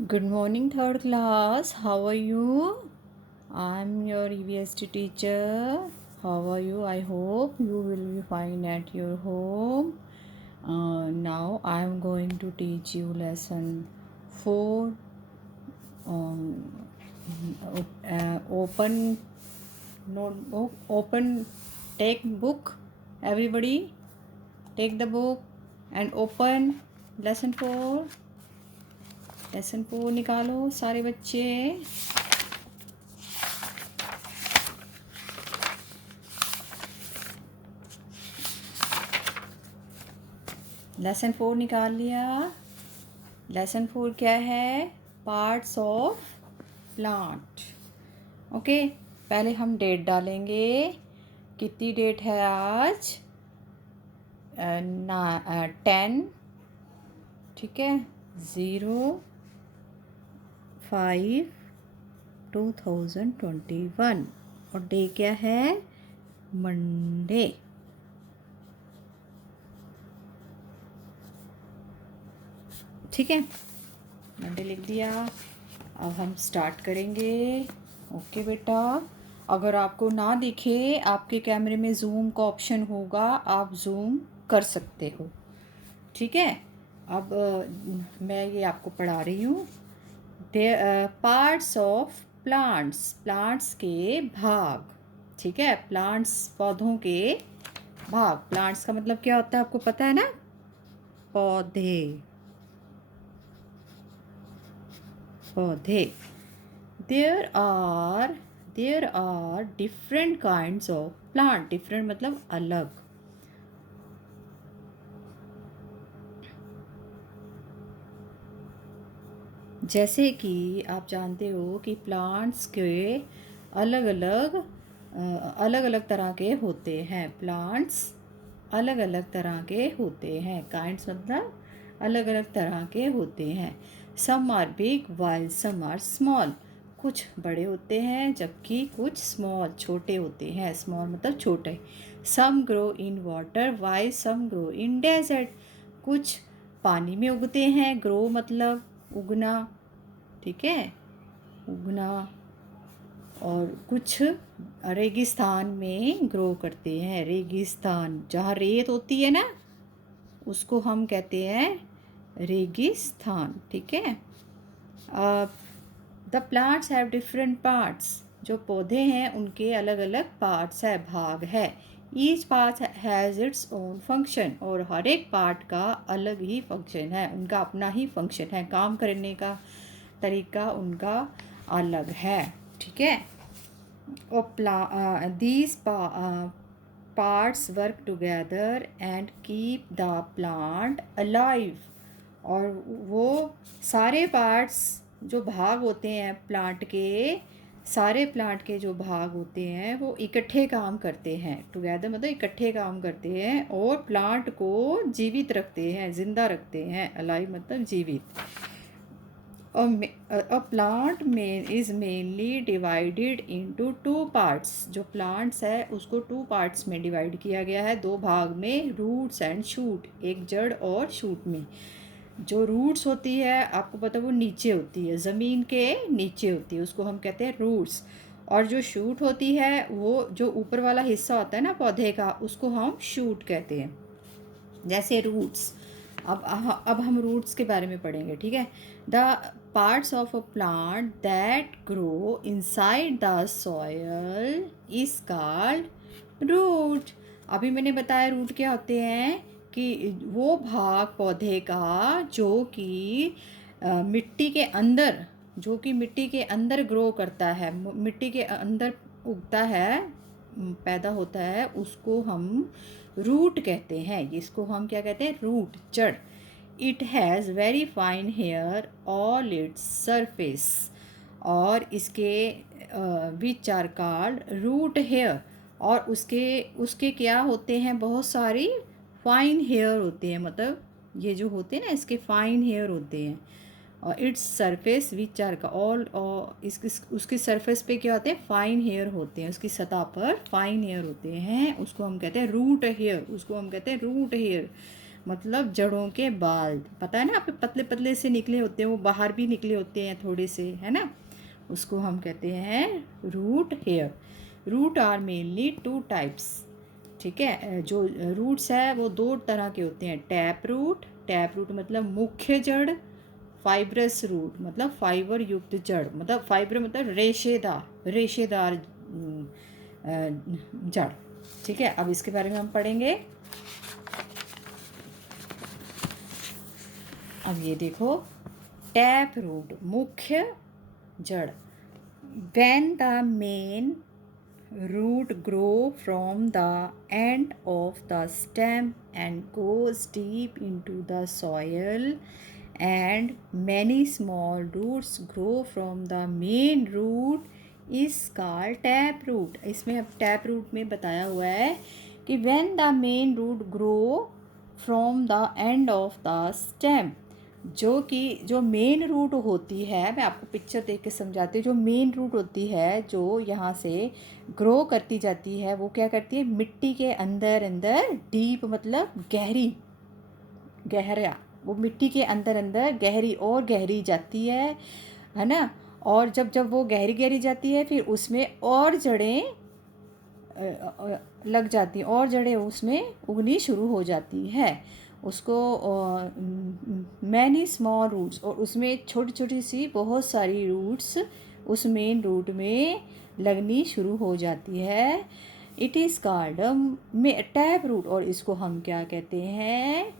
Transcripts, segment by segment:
Good morning, third class. How are you? I'm your EVST teacher. How are you? I hope you will be fine at your home. Now I'm going to teach you lesson 4. Um, open notebook. Open. Take book. Everybody, take the book and open lesson 4. Lesson 4 निकालो सारे बच्चे. Lesson 4 निकाल लिया. Lesson 4 क्या है? Parts of plant. Okay, पहले हम date डालेंगे. कितनी डेट है आज? 10. ठीक है, 05/2021. और डे क्या है? मंडे. ठीक है, मंडे लिख दिया. अब हम स्टार्ट करेंगे. ओके बेटा, अगर आपको ना दिखे, आपके कैमरे में जूम का ऑप्शन होगा, आप जूम कर सकते हो. ठीक है, अब मैं ये आपको पढ़ा रही हूँ. Parts of plants. प्लांट्स के भाग. ठीक है, प्लांट्स पौधों के भाग. प्लांट्स का मतलब क्या होता है आपको पता है ना? पौधे. पौधे. there are different kinds of plant. different मतलब अलग. जैसे कि आप जानते हो कि प्लांट्स के अलग अलग तरह के होते हैं. प्लांट्स अलग अलग तरह के होते हैं. काइंड्स मतलब अलग अलग तरह के होते हैं. Some are big while some are small. कुछ बड़े होते हैं जबकि कुछ स्मॉल छोटे होते हैं. स्मॉल मतलब छोटे. Some grow in water while some grow in desert. कुछ पानी में उगते हैं. ग्रो मतलब उगना. ठीक है, उगना. और कुछ रेगिस्तान में ग्रो करते हैं. रेगिस्तान जहाँ रेत होती है ना, उसको हम कहते हैं रेगिस्तान. ठीक है. The plants have different parts. जो पौधे हैं उनके अलग अलग पार्ट्स है, भाग है. Each part has its own function. और हर एक पार्ट का अलग ही फंक्शन है. उनका अपना ही फंक्शन है. काम करने का तरीका उनका अलग है. ठीक है. These parts work together and keep the plant alive. और वो सारे पार्ट्स जो भाग होते हैं प्लांट के, सारे प्लांट के जो भाग होते हैं वो इकट्ठे काम करते हैं. टुगेदर मतलब इकट्ठे काम करते हैं और प्लांट को जीवित रखते हैं, जिंदा रखते हैं. अलाइव मतलब जीवित. A plant is mainly divided into 2 parts. जो plants है उसको 2 parts में डिवाइड किया गया है, 2 भाग में. roots and shoot. एक जड़ और शूट में. जो रूट्स होती है आपको पता है वो नीचे होती है, ज़मीन के नीचे होती है, उसको हम कहते हैं रूट्स. और जो शूट होती है वो जो ऊपर वाला हिस्सा होता है ना पौधे का, उसको हम शूट कहते हैं. जैसे रूट्स. अब हम रूट्स के बारे में पढ़ेंगे. ठीक है. The parts of a plant that grow inside the soil is called root. अभी मैंने बताया रूट क्या होते हैं, कि वो भाग पौधे का जो कि मिट्टी के अंदर, जो कि मिट्टी के अंदर ग्रो करता है, मिट्टी के अंदर उगता है, पैदा होता है, उसको हम रूट कहते हैं. इसको हम क्या कहते हैं? रूट, जड़. It has very fine hair all its surface. और इसके which are called root hair. और उसके उसके क्या होते हैं? बहुत सारी फाइन हेयर होते हैं. मतलब ये जो होते हैं ना, इसके फाइन हेयर होते हैं. और इट्स सरफेस विच आर का ऑल. और उसकी सरफेस पे क्या होते हैं? फाइन हेयर होते हैं. उसकी सतह पर फाइन हेयर होते हैं. उसको हम कहते हैं रूट हेयर. उसको हम कहते हैं रूट हेयर. मतलब जड़ों के बाल, पता है ना आपके, पतले पतले से निकले होते हैं, वो बाहर भी निकले होते हैं थोड़े से, है ना, उसको हम कहते हैं root hair. Root are mainly two types, ठीक है। जो रूट्स है वो दो तरह के होते हैं, टैप रूट मतलब मुख्य जड़, फाइब्रस रूट मतलब फाइबर युक्त जड़, मतलब फाइबर मतलब रेशेदार जड़, ठीक है। अब इसके बारे में हम पढ़ेंगे। अब ये देखो, टैप रूट मुख्य जड़, when the main root grow from the end of the stem and goes deep into the soil and many small roots grow from the main root is called tap root। इसमें अब tap root में बताया हुआ है कि when the main root grow from the end of the stem, जो main root होती है, मैं आपको पिक्चर देख के समझाती हूँ। जो मेन रूट होती है जो यहाँ से ग्रो करती जाती है, वो क्या करती है, मिट्टी के अंदर अंदर, डीप मतलब गहरा, वो मिट्टी के अंदर अंदर गहरी और गहरी जाती है ना। और जब जब वो गहरी गहरी जाती है, फिर उसमें और जड़ें लग जाती हैं, और जड़ें उसमें उगनी शुरू हो जाती है। उसको मैनी स्मॉल रूट्स, और उसमें छोटी छोटी सी बहुत सारी रूट्स उस मेन रूट में लगनी शुरू हो जाती है। It is called tap root, और इसको हम क्या कहते हैं,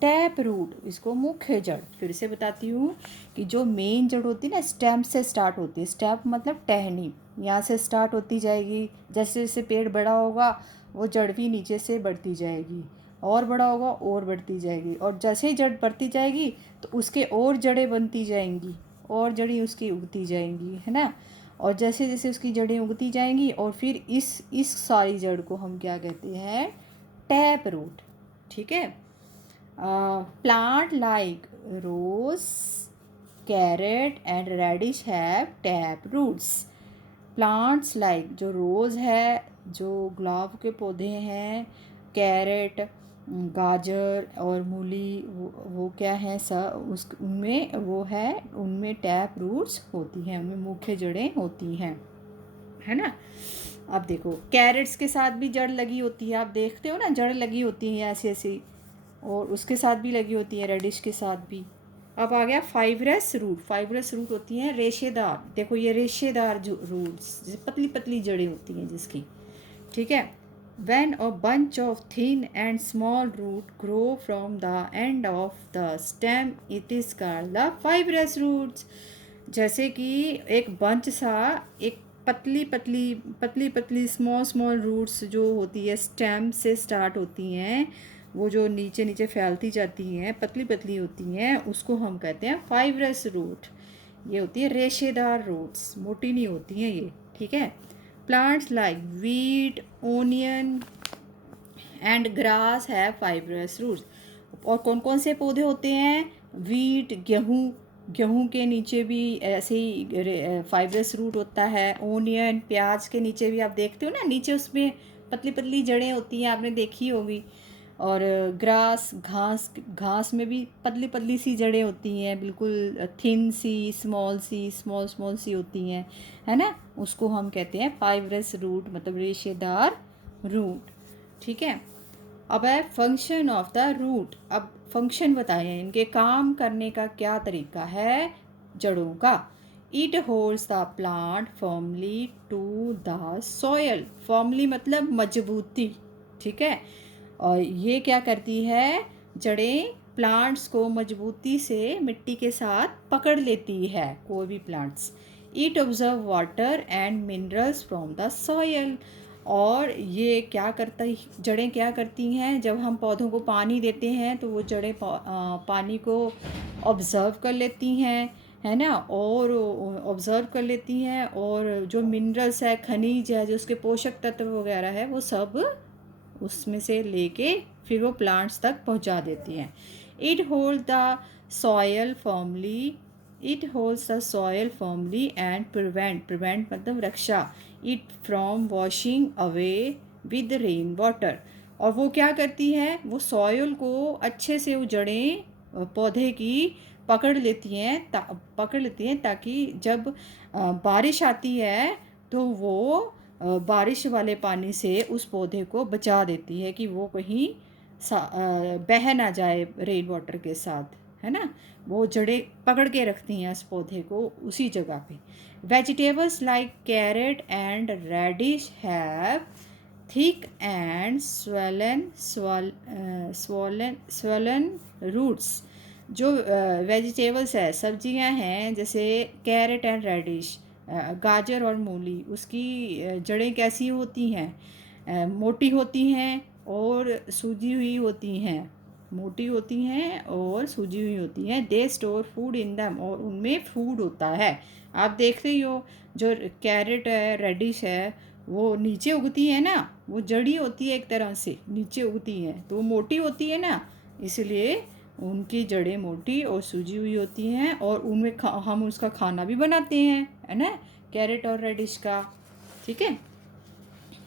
टैप रूट, इसको मुख्य जड़। फिर से बताती हूँ कि जो मेन जड़ होती है ना, स्टेम से स्टार्ट होती है। स्टेम मतलब टहनी, यहाँ से स्टार्ट होती जाएगी, जैसे जैसे पेड़ बड़ा होगा वो जड़ भी नीचे से बढ़ती जाएगी, और बड़ा होगा और बढ़ती जाएगी, और जैसे ही जड़ बढ़ती जाएगी तो उसके और जड़ें बनती जाएंगी, और जड़ें उसकी उगती जाएंगी, है ना। और जैसे जैसे उसकी जड़ें उगती जाएंगी, और फिर इस सारी जड़ को हम क्या कहते हैं, टैप रूट, ठीक है। Plant like rose, carrot and radish have tap roots. Plants like, जो रोज़ है, जो गुलाब के पौधे हैं, कैरेट गाजर और मूली, वो क्या है, उनमें वो है, उनमें टैप रूट्स होती हैं, उनमें मुख्य जड़ें होती हैं, है ना। अब देखो, कैरेट्स के साथ भी जड़ लगी होती है, आप देखते हो ना, जड़ लगी होती है ऐसी ऐसी, और उसके साथ भी लगी होती है, रेडिश के साथ भी। अब आ गया फाइब्रस रूट। फाइब्रस रूट होती हैं रेशेदार, देखो ये रेशेदार जो रूट्स, जैसे पतली पतली जड़ें होती हैं जिसकी, ठीक है। When a bunch of thin and small root grow from the end of the stem, it is called the fibrous roots। जैसे कि एक बंच सा, एक पतली पतली स्मॉल स्मॉल रूट्स जो होती है, स्टेम से स्टार्ट होती हैं, वो जो नीचे नीचे फैलती जाती हैं, पतली पतली होती हैं, उसको हम कहते हैं फाइब्रस रूट। ये होती है रेशेदार रूट्स, मोटी नहीं होती हैं ये, ठीक है। Plants like wheat, onion and grass है फाइब्रस रूट्स। और कौन कौन से पौधे होते हैं, वीट, गेहूँ के नीचे भी ऐसे ही फाइब्रस रूट होता है। ओनियन, प्याज के नीचे भी आप देखते हो ना, नीचे उसमें पतली पतली जड़ें होती हैं, आपने देखी होगी। और ग्रास, घास में भी पतली पतली सी जड़ें होती हैं, बिल्कुल थिन सी, स्मॉल स्मॉल सी होती हैं, है ना। उसको हम कहते हैं फाइब्रस रूट, मतलब रेशेदार रूट, ठीक है। अब है फंक्शन ऑफ द रूट। अब फंक्शन बताएं, इनके काम करने का क्या तरीका है जड़ों का। It holds the plant firmly to the soil. Firmly मतलब मजबूती, ठीक है। और ये क्या करती है, जड़ें प्लांट्स को मजबूती से मिट्टी के साथ पकड़ लेती है, कोई भी plants. It observe water and minerals from the soil. और ये क्या करता है, जड़ें क्या करती हैं, जब हम पौधों को पानी देते हैं तो वो जड़ें पानी को ऑब्ज़र्व कर लेती हैं, है ना, और ऑब्ज़र्व कर लेती हैं, और जो मिनरल्स है, खनिज है, जो उसके पोषक तत्व वगैरह है, वो सब उसमें से लेके फिर वो प्लांट्स तक पहुंचा देती हैं। It hold the soil formally, it holds the soil formally and prevent मतलब रक्षा, it from washing away with rain water. और वो क्या करती है, वो सॉइल को अच्छे से वो जड़ें पौधे की पकड़ लेती हैं ताकि जब बारिश आती है तो वो बारिश वाले पानी से उस पौधे को बचा देती है कि वो कहीं बह ना जाए रेन वाटर के साथ, है ना। वो जड़ें पकड़ के रखती हैं उस पौधे को उसी जगह पे। Vegetables like carrot and radish have thick and swollen roots। जो वेजिटेबल्स है, सब्जियां हैं, जैसे कैरेट एंड रेडिश, गाजर और मूली, उसकी जड़ें कैसी होती हैं, मोटी होती हैं और सूजी हुई होती हैं, मोटी होती हैं और सूजी हुई होती हैं। दे स्टोर फूड इन दम, और उनमें फूड होता है। आप देख रही हो जो कैरेट है, रेडिश है, वो नीचे उगती है ना, वो जड़ी होती है एक तरह से, नीचे उगती है तो वो मोटी होती है ना, इसलिए उनकी जड़ें मोटी और सूजी हुई होती हैं और उनमें हम उसका खाना भी बनाते हैं, है ना, कैरेट और रेडिश का। ठीक है।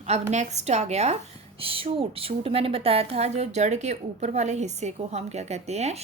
अब नेक्स्ट आ गया शूट। शूट मैंने बताया था जो जड़ के ऊपर वाले हिस्से को हम क्या कहते हैं,